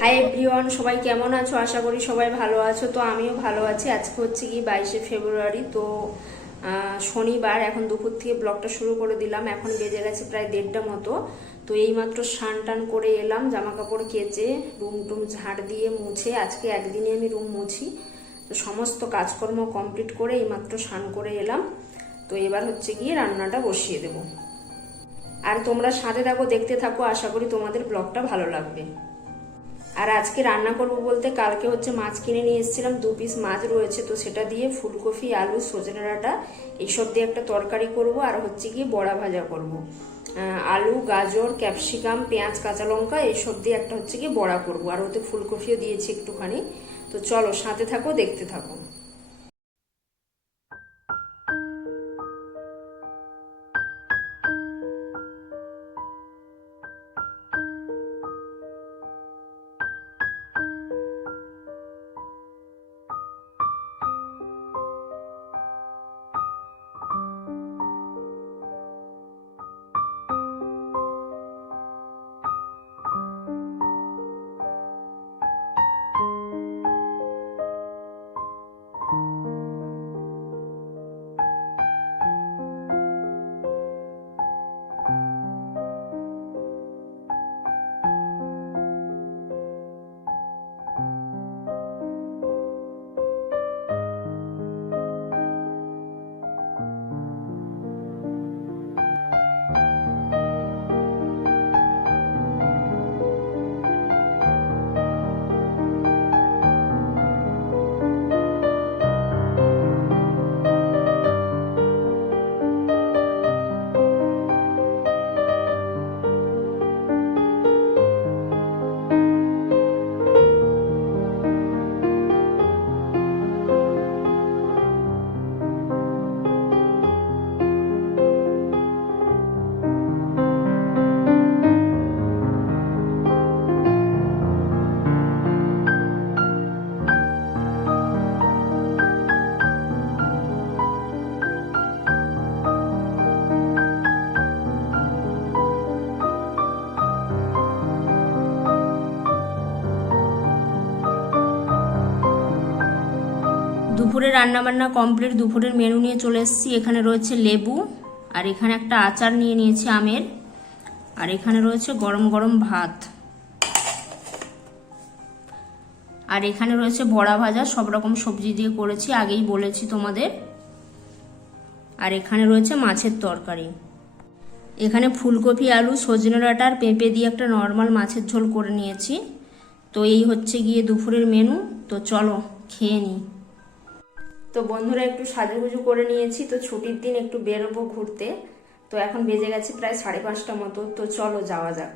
Hi everyone, সবাই কেমন আছো? আশা করি সবাই ভালো আছো। তো আমিও ভালো আছি। আজকে হচ্ছে কি 22শে ফেব্রুয়ারি, তো শনিবার। এখন দুপুর থেকে ব্লগটা শুরু করে দিলাম। এখন বেজে গেছে প্রায় 1:30টা মতো। তো এইমাত্র স্নান টান করে এলাম, জামা কাপড় কেচে রুম টুম ঝাড় দিয়ে মুছে। আজকে একদিনে আমি রুম মুছি। তো সমস্ত কাজকর্ম কমপ্লিট করে এইমাত্র স্নান করে এলাম। তো এবার হচ্ছে গিয়ে রান্নাটা বসিয়ে দেব। আর তোমরা সাথে থাকো, দেখতে থাকো। আশা করি তোমাদের ব্লগটা ভালো লাগবে। আর আজকে রান্না করব বলতে, কালকে হচ্ছে মাছ কিনে নিয়ে এসেছিলাম, 2 পিস মাছ রয়েছে। তো সেটা দিয়ে ফুলকপি, আলু, সজনে ডাঁটা এইসব দিয়ে একটা তরকারি করব। আর হচ্ছে গিয়ে বড়া ভাজা করব। আলু, গাজর, ক্যাপসিকাম, পেঁয়াজ, কাঁচা লঙ্কা এইসব দিয়ে একটা হচ্ছে গিয়ে বড়া করব। আর ওতে ফুলকপিও দিয়েছি একটুখানি। তো চলো সাথে থাকো, দেখতে থাকো। দুপুরে রান্নাবান্না কমপ্লিট। দুপুরের মেনু নিয়ে চলে এসেছি। এখানে রয়েছে লেবু, আর এখানে একটা আচার নিয়ে নিয়েছি আমের, আর এখানে রয়েছে গরম গরম ভাত, আর এখানে রয়েছে বড়া ভাজা। সব রকম সবজি দিয়ে করেছি, আগেই বলেছি তোমাদের। আর এখানে রয়েছে মাছের তরকারি। এখানে ফুলকপি, আলু, সজনে ডাঁটা আর পেঁপে দিয়ে একটা নর্মাল মাছের ঝোল করে নিয়েছি। তো এই হচ্ছে গিয়ে দুপুরের মেনু। তো চলো খেয়ে নিই। তো বন্ধুরা, একটু সাজুগুজু করে নিয়েছি। তো ছুটির দিন একটু বেরোবো ঘুরতে। তো এখন বেজে গেছে প্রায় 5:30টা মতো। তো চলো যাওয়া যাক।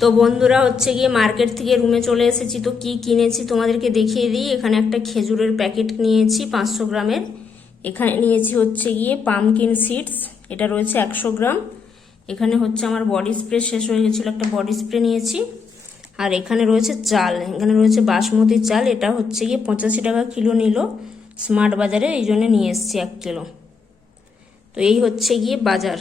তো বন্ধুরা, হচ্ছে গিয়ে মার্কেট থেকে রুমে চলে এসেছি। তো কি কিনেছি তোমাদেরকে দেখিয়ে দিই। এখানে একটা খেজুরের প্যাকেট নিয়েছি 500 গ্রামের। এখানে নিয়েছি হচ্ছে গিয়ে পামকিন সিডস, এটা রয়েছে 100 গ্রাম। এখানে হচ্ছে আমার বডি স্প্রে শেষ হয়ে গেছিলো, একটা বডি স্প্রে নিয়েছি। আর এখানে রয়েছে চাল, এখানে রয়েছে বাসমতি চাল। এটা হচ্ছে গিয়ে 85 টাকা কিলো নিল স্মার্ট বাজারে, এই জন্য নিয়ে এসেছি 1 কিলো। তো এই হচ্ছে গিয়ে বাজার।